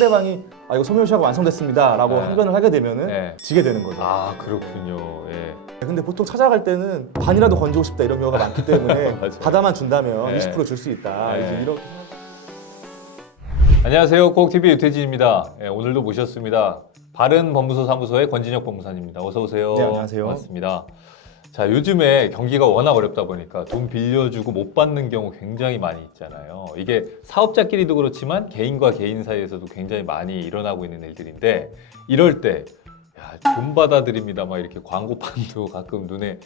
상대방이 이거 소멸시효가 완성됐습니다 라고 네. 항변을 하게 되면은 네. 지게 되는 거죠. 아 그렇군요. 예. 근데 보통 찾아갈 때는 반이라도 건지고 싶다 이런 경우가 많기 때문에 맞아요. 받아만 준다면 네. 20% 줄 수 있다. 네. 이제 이런 안녕하세요. 콕TV 유태진입니다. 예, 오늘도 모셨습니다. 바른 법무소 사무소의 권진혁 법무사님입니다. 어서 오세요. 네, 안녕하세요. 반갑습니다. 자, 요즘에 경기가 워낙 어렵다 보니까 돈 빌려주고 못 받는 경우 굉장히 많이 있잖아요. 이게 사업자끼리도 그렇지만 개인과 개인 사이에서도 굉장히 많이 일어나고 있는 일들인데 이럴 때 야, 돈 받아드립니다. 막 이렇게 광고판도 가끔 눈에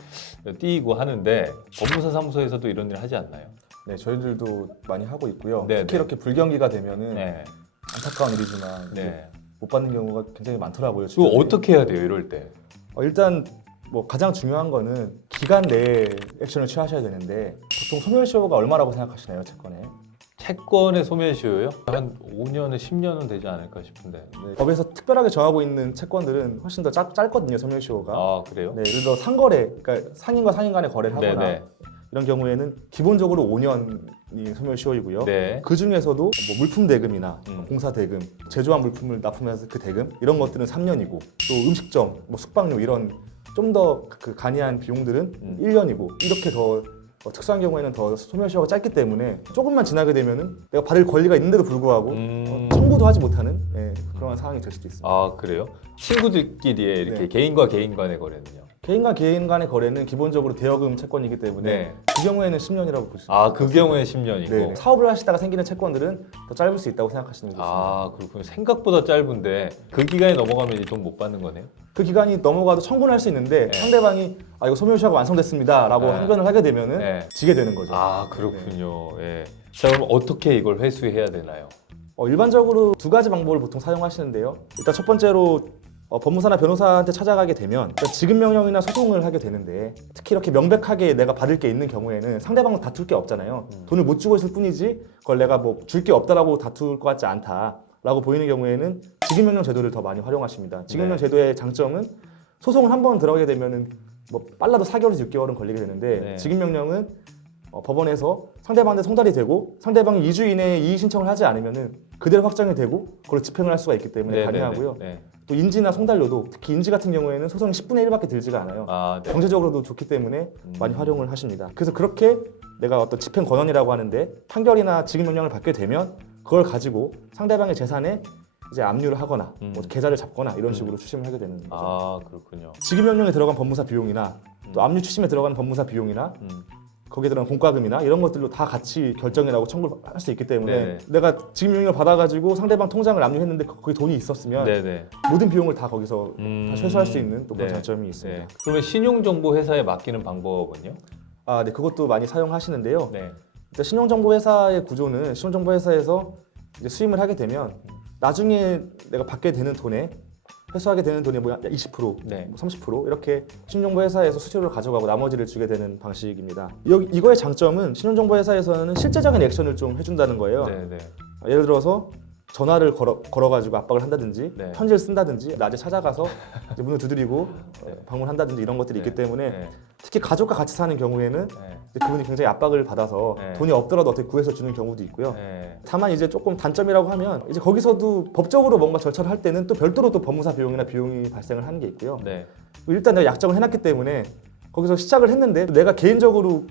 띄고 하는데 법무사 사무소에서도 이런 일 하지 않나요? 네, 저희들도 많이 하고 있고요. 네, 특히 네. 이렇게 불경기가 되면은 네. 안타까운 일이지만 이제 네. 못 받는 경우가 굉장히 많더라고요. 그거 주변에. 어떻게 해야 돼요, 이럴 때? 일단 뭐 가장 중요한 거는 기간 내에 액션을 취하셔야 되는데 보통 소멸시효가 얼마라고 생각하시나요, 채권에? 채권의 소멸시효요? 한 5년에 10년은 되지 않을까 싶은데. 네, 법에서 특별하게 정하고 있는 채권들은 훨씬 더 짧거든요, 소멸시효가. 아 그래요? 네, 예를 들어 상거래, 그러니까 상인과 상인 간의 거래를 하거나 네네. 이런 경우에는 기본적으로 5년이 소멸시효이고요. 네. 그 중에서도 뭐 물품 대금이나 음. 공사 대금, 제조한 물품을 납품해서 그 대금 이런 것들은 3년이고 또 음식점, 뭐 숙박료 이런 좀 더 그 간이한 비용들은 1년이고 이렇게 더 특수한 경우에는 더 소멸시효가 짧기 때문에 조금만 지나게 되면은 내가 받을 권리가 있는데도 불구하고 청구도 하지 못하는 그런 상황이 될 수도 있습니다. 아 그래요? 친구들끼리의 이렇게 네. 개인과 개인 간의 거래는요? 개인과 개인 간의 거래는 기본적으로 대여금 채권이기 때문에 네. 그 경우에는 10년이라고 볼 수 있습니다. 아 그 경우에 10년이고. 네. 사업을 하시다가 생기는 채권들은 더 짧을 수 있다고 생각하시는 게 좋습니다. 아 그렇군요. 생각보다 짧은데 그 기간이 넘어가면 이제 돈 못 받는 거네요? 그 기간이 넘어가도 청구는 할 수 있는데 네. 상대방이 이거 소멸시효가 완성됐습니다 라고 네. 항변을 하게 되면은 네. 지게 되는 거죠. 아 그렇군요. 예. 자 그럼 어떻게 이걸 회수해야 되나요? 일반적으로 두 가지 방법을 보통 사용하시는데요. 일단 첫 번째로 법무사나 변호사한테 찾아가게 되면 일단 지급 명령이나 소송을 하게 되는데 특히 이렇게 명백하게 내가 받을 게 있는 경우에는 상대방은 다툴 게 없잖아요. 돈을 못 주고 있을 뿐이지 그걸 내가 뭐 줄 게 없다라고 다툴 것 같지 않다라고 보이는 경우에는 지급 명령 제도를 더 많이 활용하십니다. 지급 명령 네. 제도의 장점은 소송을 한 번 들어가게 되면은 뭐 빨라도 4개월에서 6개월은 걸리게 되는데 네. 지급 명령은 법원에서 상대방한테 송달이 되고 상대방이 2주 이내에 이의 신청을 하지 않으면은 그대로 확정이 되고 그걸 집행을 할 수가 있기 때문에 가능하고요. 네. 또 인지나 송달료도 특히 인지 같은 경우에는 소송이 10분의 1밖에 들지가 않아요. 아 네. 경제적으로도 좋기 때문에 많이 활용을 하십니다. 그래서 그렇게 내가 어떤 집행 권한이라고 하는데 판결이나 지급 명령을 받게 되면 그걸 가지고 상대방의 재산에 이제 압류를 하거나 뭐 계좌를 잡거나 이런 식으로 추심을 하게 되는 거죠. 아 그렇군요. 지급 명령에 들어간 법무사 비용이나 또 압류 추심에 들어가는 법무사 비용이나 거기에 들어간 공과금이나 이런 것들로 다 같이 결정이라고 청구를 할 수 있기 때문에 네네. 내가 지급 명령을 받아가지고 상대방 통장을 압류했는데 거기 돈이 있었으면 네네. 모든 비용을 다 거기서 다 최소화할 수 있는 또 그런 네. 장점이 있습니다. 네. 그러면 신용정보 회사에 맡기는 방법은요? 네, 그것도 많이 사용하시는데요. 네. 일단 신용정보회사의 구조는 신용정보회사에서 이제 수임을 하게 되면 나중에 내가 받게 되는 돈에 회수하게 되는 돈이 뭐 20%, 네. 뭐 30% 이렇게 신용정보회사에서 수수료를 가져가고 나머지를 주게 되는 방식입니다. 이거의 장점은 신용정보회사에서는 실제적인 액션을 좀 해준다는 거예요. 네네. 예를 들어서 전화를 걸어가지고 압박을 한다든지 네. 편지를 쓴다든지 낮에 찾아가서 이제 문을 두드리고 방문한다든지 이런 것들이 있기 때문에 네. 특히 가족과 같이 사는 경우에는 네. 이제 그분이 굉장히 압박을 받아서 네. 돈이 없더라도 어떻게 구해서 주는 경우도 있고요. 네. 다만 이제 조금 단점이라고 하면 이제 거기서도 법적으로 뭔가 절차를 할 때는 또 별도로 또 법무사 비용이나 비용이 발생을 하는 게 있고요. 네. 일단 내가 약정을 해놨기 때문에 거기서 시작을 했는데 내가 개인적으로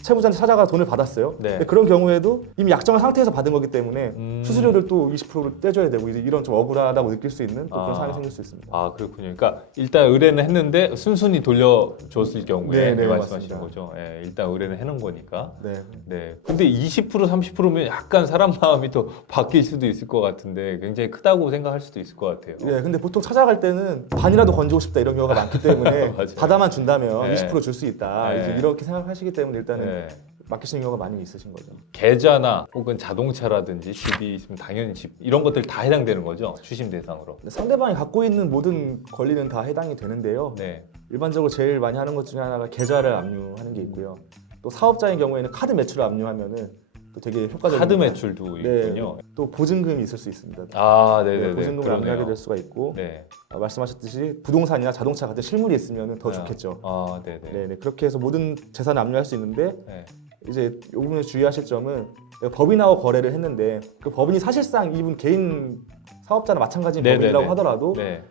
채무자한테 찾아가 돈을 받았어요. 네. 근데 그런 경우에도 이미 약정한 상태에서 받은 거기 때문에 수수료를 또 20%를 떼줘야 되고 이제 이런 좀 억울하다고 느낄 수 있는 또 그런 상황이 생길 수 있습니다. 아 그렇군요. 그러니까 일단 의뢰는 했는데 순순히 돌려줬을 경우에 네, 말씀하시는 맞습니다. 거죠. 예, 일단 의뢰는 해놓은 거니까. 네. 네. 근데 20% 30%면 약간 사람 마음이 또 바뀔 수도 있을 것 같은데 굉장히 크다고 생각할 수도 있을 것 같아요. 네, 근데 보통 찾아갈 때는 반이라도 건지고 싶다 이런 경우가 많기 때문에 맞아요. 받아만 준다면 네. 20% 줄 수 있다. 네. 이제 이렇게 생각하시기 때문에 일단은 네. 맡기시는 경우가 많이 있으신 거죠. 계좌나 혹은 자동차라든지 집이 있으면 당연히 집 이런 것들 다 해당되는 거죠. 추심 대상으로. 근데 상대방이 갖고 있는 모든 권리는 다 해당이 되는데요. 네. 일반적으로 제일 많이 하는 것 중에 하나가 계좌를 압류하는 게 있고요. 또 사업자인 경우에는 카드 매출을 압류하면은 또 되게 효과적인 카드 매출도 네, 있군요. 또 보증금이 있을 수 있습니다. 아, 네, 네네네. 보증금을 그러네요. 압류하게 될 수가 있고 네. 말씀하셨듯이 부동산이나 자동차 같은 실물이 있으면 더 네. 좋겠죠. 아, 네네. 네, 그렇게 해서 모든 재산을 압류할 수 있는데 네. 이제 이 부분에 주의하실 점은 내가 법인하고 거래를 했는데 그 법인이 사실상 이분 개인 사업자나 마찬가지인 네네네. 법인이라고 하더라도 네.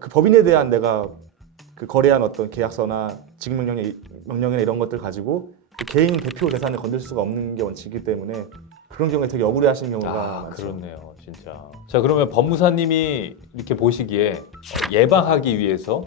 그 법인에 대한 내가 그 거래한 어떤 계약서나 직무명령이나 이런 것들 가지고 그 개인 대표 재산을 건들 수가 없는 게 원칙이기 때문에 그런 경우에 되게 억울해하시는 경우가 많죠. 그렇네요, 진짜. 자, 그러면 법무사님이 이렇게 보시기에 예방하기 위해서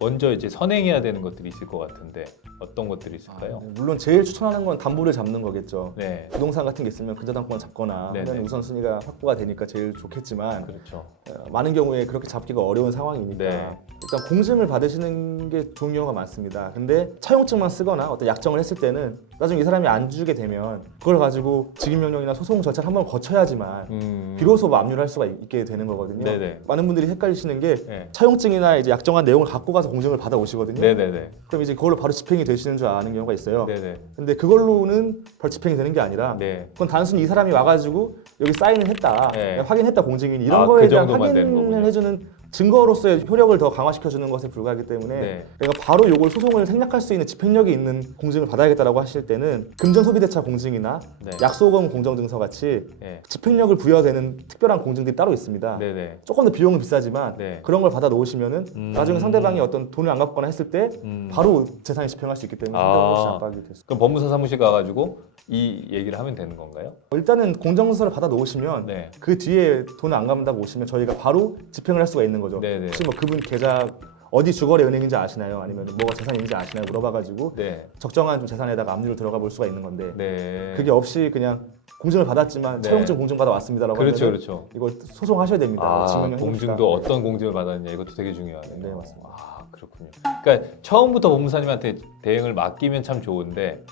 먼저 이제 선행해야 되는 것들이 있을 것 같은데 어떤 것들이 있을까요? 물론 제일 추천하는 건 담보를 잡는 거겠죠. 네, 부동산 같은 게 있으면 근저당권 잡거나 네네. 하면 우선순위가 확보가 되니까 제일 좋겠지만 그렇죠. 많은 경우에 그렇게 잡기가 어려운 상황이니까 네. 일단 공증을 받으시는 게 좋은 경우가 많습니다. 근데 차용증만 쓰거나 어떤 약정을 했을 때는 나중에 이 사람이 안 주게 되면 그걸 가지고 직임명령이나 소송 절차를 한번 거쳐야지만 비로소 뭐 압류를 할 수가 있게 되는 거거든요. 네네. 많은 분들이 헷갈리시는 게 네. 차용증이나 이제 약정한 내용을 갖고 가서 공증을 받아 오시거든요. 네네네. 그럼 이제 그걸로 바로 집행이 되시는 줄 아는 경우가 있어요. 네네. 근데 그걸로는 바로 집행이 되는 게 아니라 네. 그건 단순히 이 사람이 와가지고 여기 사인을 했다, 네. 확인했다 공증인 이런 아, 거에 그 대한 정도만 되는 거군요. 확인을 해주는 증거로서의 효력을 더 강화시켜주는 것에 불과하기 때문에 네. 내가 바로 요걸 소송을 생략할 수 있는 집행력이 있는 공증을 받아야겠다라고 하실 때는 금전소비대차 공증이나 네. 약소금 공정증서 같이 네. 집행력을 부여되는 특별한 공증들이 따로 있습니다. 네네. 조금 더 비용은 비싸지만 네. 그런 걸 받아 놓으시면은 나중에 상대방이 어떤 돈을 안 갚거나 했을 때 바로 재산이 집행할 수 있기 때문에 상대방 훨씬 압박이 됐습니다. 그럼 법무사 사무실 가가지고 이 얘기를 하면 되는 건가요? 일단은 공정서를 받아 놓으시면 네. 그 뒤에 돈을 안 갚는다고 오시면 저희가 바로 집행을 할 수가 있는 거죠. 네네. 혹시 뭐 그분 계좌 어디 주거래 은행인지 아시나요? 아니면 뭐가 재산인지 아시나요? 물어봐가지고 네. 적정한 좀 재산에다가 압류를 들어가 볼 수가 있는 건데 네. 그게 없이 그냥 공증을 받았지만 네. 차용증 공증 받아 왔습니다라고 그렇죠, 하면 그렇죠. 이거 소송하셔야 됩니다. 아, 증명령 공증도 해봅시다. 어떤 공증을 받았느냐 이것도 되게 중요하네요. 네, 맞습니다. 아, 그렇군요. 그러니까 처음부터 법무사님한테 대응을 맡기면 참 좋은데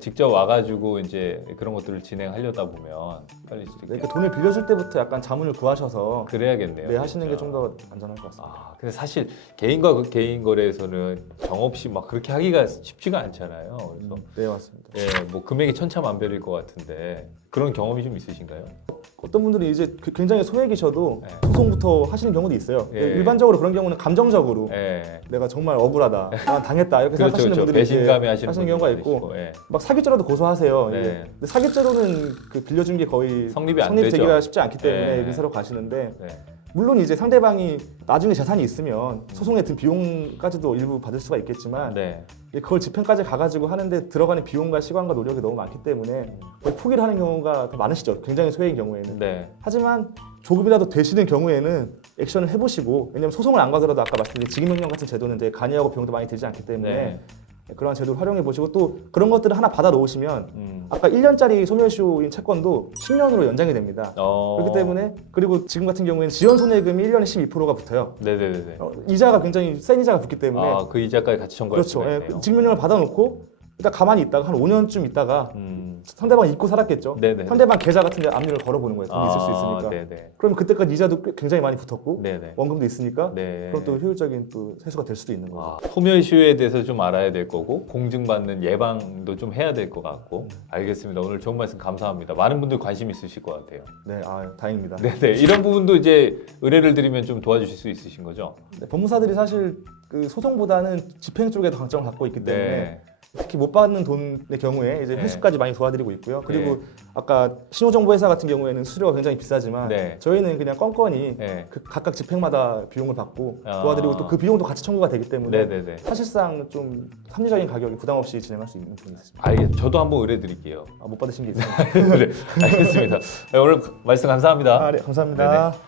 직접 와가지고 이제 그런 것들을 진행하려다 보면 헷갈릴 수도 네, 있겠네요. 그 돈을 빌려줄 때부터 약간 자문을 구하셔서 그래야겠네요. 네, 하시는 게 진짜. 좀 더 안전할 것 같습니다. 아, 근데 사실 개인과 그 개인 거래에서는 정없이 막 그렇게 하기가 쉽지가 않잖아요. 그래서 네, 맞습니다. 예, 뭐 금액이 천차만별일 것 같은데 그런 경험이 좀 있으신가요? 어떤 분들이 이제 굉장히 소액이셔도 네. 소송부터 하시는 경우도 있어요. 예. 일반적으로 그런 경우는 감정적으로 예. 내가 정말 억울하다, 난 당했다 이렇게 그렇죠, 생각하시는 그렇죠. 분들이 이제 배신감에 하시는 하시는 경우가 분들도 있고 계시고, 예. 막 사기죄로도 고소하세요. 네. 이게. 근데 사기죄로는 그 빌려준 게 거의 성립이 안 되죠. 되기가 쉽지 않기 때문에 네. 민사로 가시는데 네. 물론 이제 상대방이 나중에 재산이 있으면 소송에 든 비용까지도 일부 받을 수가 있겠지만 네. 그걸 집행까지 가가지고 하는데 들어가는 비용과 시간과 노력이 너무 많기 때문에 거의 포기를 하는 경우가 더 많으시죠. 굉장히 소액인 경우에는. 네. 하지만 조금이라도 되시는 경우에는 액션을 해보시고 왜냐면 소송을 안 가더라도 아까 말씀드린 직임명령 같은 제도는 이제 간이하고 비용도 많이 들지 않기 때문에 네. 그런 제도를 활용해 보시고 또 그런 것들을 하나 받아 놓으시면 아까 1년짜리 소멸시효인 채권도 10년으로 연장이 됩니다. 그렇기 때문에 그리고 지금 같은 경우에는 지연 손해금이 1년에 12%가 붙어요. 네네네. 이자가 굉장히 센 이자가 붙기 때문에 아, 그 이자까지 같이 청구할 그렇죠. 수가 예, 있네요. 직임명령을 받아 놓고 일단 가만히 있다가 한 5년쯤 있다가 상대방이 잊고 살았겠죠. 네네. 상대방 계좌 같은 데 압류를 걸어보는 거예요. 돈이 있을 수 있으니까. 네네. 그럼 그때까지 이자도 굉장히 많이 붙었고 네네. 원금도 있으니까 네. 그럼 또 효율적인 또 세수가 될 수도 있는 거죠. 아, 소멸시효에 대해서 좀 알아야 될 거고 공증받는 예방도 좀 해야 될 것 같고 알겠습니다. 오늘 좋은 말씀 감사합니다. 많은 분들 관심 있으실 것 같아요. 네, 다행입니다. 네네. 이런 부분도 이제 의뢰를 드리면 좀 도와주실 수 있으신 거죠? 네, 법무사들이 사실 그 소송보다는 집행 쪽에 더 강점을 갖고 있기 때문에 네. 특히 못 받는 돈의 경우에 이제 네. 회수까지 많이 도와드리고 있고요. 그리고 네. 아까 신호정보회사 같은 경우에는 수수료가 굉장히 비싸지만 네. 저희는 그냥 건건이 네. 그 각각 집행마다 비용을 받고 아. 도와드리고 또 그 비용도 같이 청구가 되기 때문에 네네네. 사실상 좀 합리적인 가격에 부담 없이 진행할 수 있는 부분이 있습니다. 알겠습니다. 저도 한번 의뢰 드릴게요. 못 받으신 게 있습니다. 네, 알겠습니다. 네, 오늘 말씀 감사합니다. 네, 감사합니다. 네네.